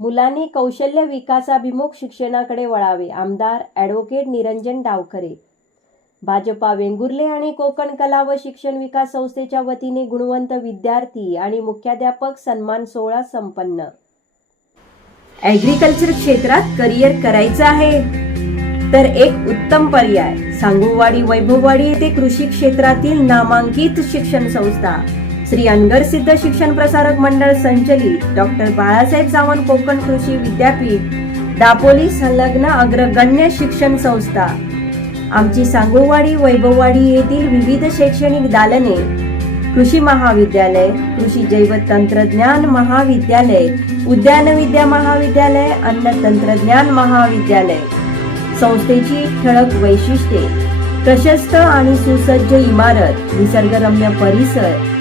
मुलांनी कौशल्य विकासाभिमुख शिक्षणाकडे वळावे. आमदार ॲडव्होकेट निरंजन डावखरे. भाजपा वेंगुर्ले आणि कोकण कला व शिक्षण विकास संस्थेच्या वतीने गुणवंत विद्यार्थी आणि मुख्याध्यापक सन्मान सोहळा संपन्न. ॲग्रिकल्चर क्षेत्रात करिअर करायचं आहे. तर एक उत्तम पर्याय सांगूवाडी वैभववाडी येथे कृषी क्षेत्रातील नामांकित शिक्षण संस्था. श्री अनगर सिद्ध शिक्षण प्रसारक मंडळ संचलित डॉक्टर बाळासाहेब सावंत कोकण कृषी विद्यापीठ दापोली संलग्न अग्रगण्य शिक्षण संस्था. आमची सांगोवाडी वैभववाडी येथील विविध शैक्षणिक दालने कृषी महाविद्यालय कृषी जैव तंत्रज्ञान महाविद्यालय उद्यान विद्या महाविद्यालय अन्न तंत्रज्ञान महाविद्यालय. संस्थेची ठळक वैशिष्ट्ये प्रशस्त आणि सुसज्ज इमारत निसर्गरम्य परिसर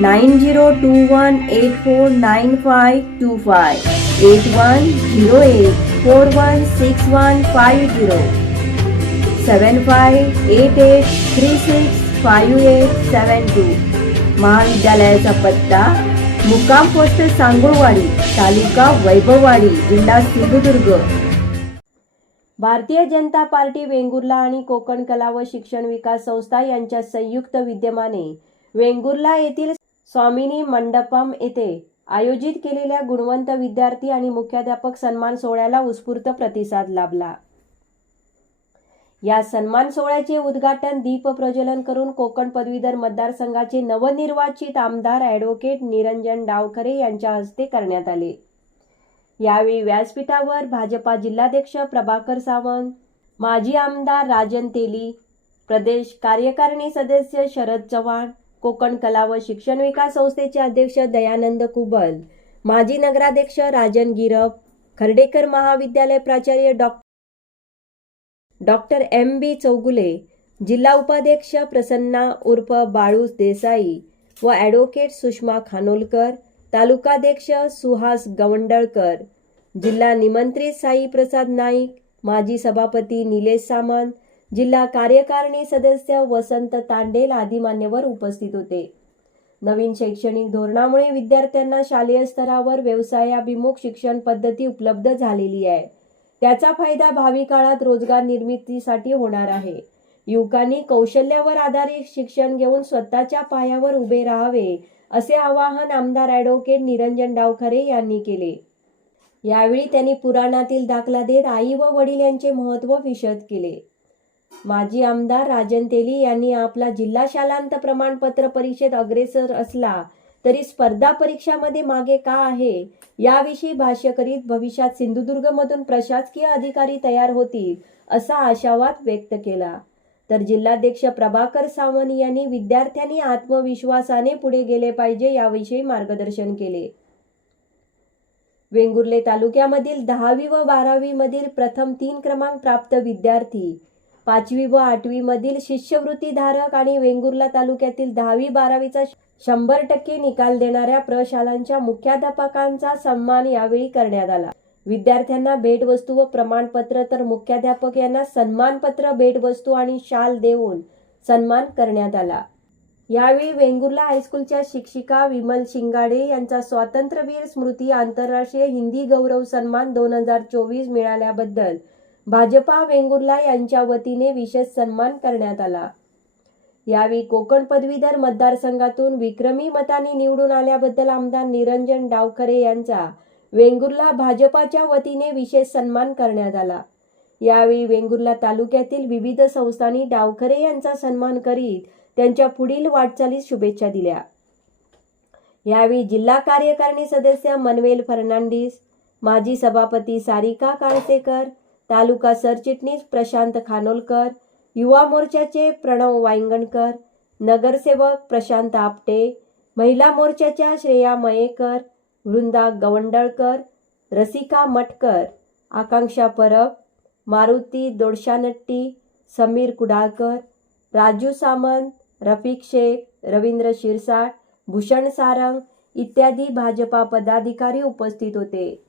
nine zero two one eight four nine five two five eight one zero eight four one six one five zero seven five eight eight three six five eight seven two महाविद्यालयाचा पत्ता मुक्काम पोस्ट सांगुळवाडी तालुका वैभववाडी जिल्हा Sindhudurg. Bharatiya Janata party Vengurla आणि कोकण कला व शिक्षण विकास संस्था यांच्या संयुक्त विद्यमाने वेंगुर्ला येथील स्वामिनी मंडपम येथे आयोजित केलेल्या गुणवंत विद्यार्थी आणि मुख्याध्यापक सन्मान सोहळ्याला उत्स्फूर्त प्रतिसाद लाभला. या सन्मान सोहळ्याचे उद्घाटन दीप प्रज्वलन करून कोकण पदवीधर मतदारसंघाचे नवनिर्वाचित आमदार ॲडव्होकेट निरंजन डावखरे यांच्या हस्ते करण्यात आले. यावेळी व्यासपीठावर भाजपा जिल्हाध्यक्ष प्रभाकर सावंत माजी आमदार राजन तेली प्रदेश कार्यकारिणी सदस्य शरद चव्हाण कोकण कला व शिक्षण विकास संस्थेचे अध्यक्ष दयानंद कुबल माजी नगराध्यक्ष राजन गिरप खर्डेकर महाविद्यालय प्राचार्य डॉ. डॉक्टर एम बी चौगुले जिल्हा उपाध्यक्ष प्रसन्ना उर्फ बाळू देसाई व ॲडव्होकेट सुषमा खानोलकर तालुकाध्यक्ष सुहास गवंडळकर जिल्हा निमंत्रित साई प्रसाद नाईक माजी सभापती निलेश सामंत जिल्हा कार्यकारिणी सदस्य वसंत तांडेल आदी मान्यवर उपस्थित होते. नवीन शैक्षणिक धोरणामुळे विद्यार्थ्यांना शालेय स्तरावर व्यवसायाभिमुख शिक्षण पद्धती उपलब्ध झालेली आहे. त्याचा फायदा भावी काळात रोजगार निर्मितीसाठी होणार आहे. युवकांनी कौशल्यावर आधारित शिक्षण घेऊन स्वतःच्या पायावर उभे राहावे असे आवाहन आमदार ॲडव्होकेट निरंजन डावखरे यांनी केले. यावेळी त्यांनी पुराणातील दाखला देत आई व वडील यांचे महत्त्व विशद केले. माजी आमदार राजन तेली यांनी आपला जिल्हा शालांत प्रमाणपत्र परीक्षेत अग्रेसर असला तरी स्पर्धा परीक्षामध्ये मागे का आहे? याविषयी भाष्य करीत भविष्यात सिंधुदुर्गमधून प्रशासकीय अधिकारी तयार होतील असा आशावाद व्यक्त केला. तर जिल्हाध्यक्ष प्रभाकर सावंत यांनी विद्यार्थ्यांनी आत्मविश्वासाने पुढे गेले पाहिजे याविषयी मार्गदर्शन केले. वेंगुर्ले तालुक्यामधील दहावी व बारावी मधील प्रथम तीन क्रमांक प्राप्त विद्यार्थी पाचवी व आठवी मधील शिष्यवृत्तीधारक आणि वेंगुर्ला तालुक्यातील दहावी बारावीचा शंभर टक्के निकाल देणाऱ्या प्रशालांच्या मुख्याध्यापकांचा सन्मान यावेळी करण्यात आला. विद्यार्थ्यांना भेटवस्तू व प्रमाणपत्र तर मुख्याध्यापक यांना सन्मानपत्र भेटवस्तू आणि शाल देऊन सन्मान करण्यात आला. यावेळी वेंगुर्ला हायस्कूलच्या शिक्षिका विमल शिंगाडे यांचा स्वातंत्र्यवीर स्मृती आंतरराष्ट्रीय हिंदी गौरव सन्मान दोन हजार चोवीस मिळाल्याबद्दल भाजपा वेंगुर्ला यांच्या वतीने विशेष सन्मान करण्यात आला. यावेळी कोकण पदवीधर मतदारसंघातून विक्रमी मताने निवडून आल्याबद्दल आमदार निरंजन डावखरे यांचा वेंगुर्ला भाजपाच्या वतीने विशेष सन्मान करण्यात आला. यावेळी वेंगुर्ला तालुक्यातील विविध संस्थांनी डावखरे यांचा सन्मान करीत त्यांच्या पुढील वाटचालीस शुभेच्छा दिल्या. यावेळी जिल्हा कार्यकारिणी सदस्य मनवेल फर्नांडिस माजी सभापती सारिका काळसेकर तालुका सरचिटणीस प्रशांत खानोलकर युवा मोर्चाचे प्रणव वायंगणकर नगरसेवक प्रशांत आपटे महिला मोर्चाच्या श्रेया मयेकर वृंदा गवंडळकर रसिका मटकर आकांक्षा परब मारुती दोडशानट्टी समीर कुडाळकर राजू सामंत रफिक शेख रवींद्र शिरसाट भूषण सारंग इत्यादी भाजपा पदाधिकारी उपस्थित होते.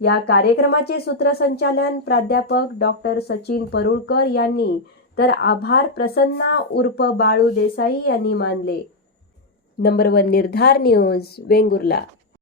या कार्यक्रमाचे सूत्रसंचालन प्राध्यापक डॉक्टर सचिन परुळकर यांनी. तर आभार प्रसन्ना उर्फ बाळू देसाई यांनी मानले. Number one Nirdhar news Vengurla.